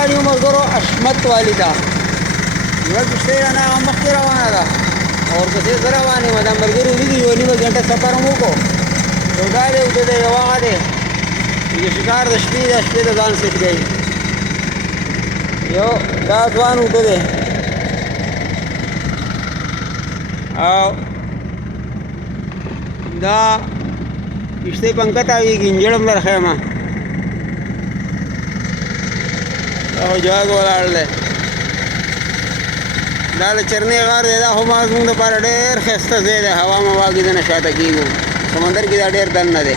روان یو ملګرو حشمت والی ته یوه کښتۍ رانه هغه مخکې روانه ده او ورپسې زه روان یم دا ملګري ولیدي یوه نیمه ګنټه سفر هم وکړو یو دا دی اوږده دی یو هغه دی چې شکار د شپې د شپې د ځان سیټ کوي یو دا ځوان اوږده دی او دا کښتۍ پنکه تاویږي انجړ هم درښیم دا خو جواز ولاړ دی دا د چرنې غار دی دا خو زموږ دپاره ډېر ښایسته ځای دی هوا موا کې دنه شاته کېږو سمندر کې دا ډېر دننه دی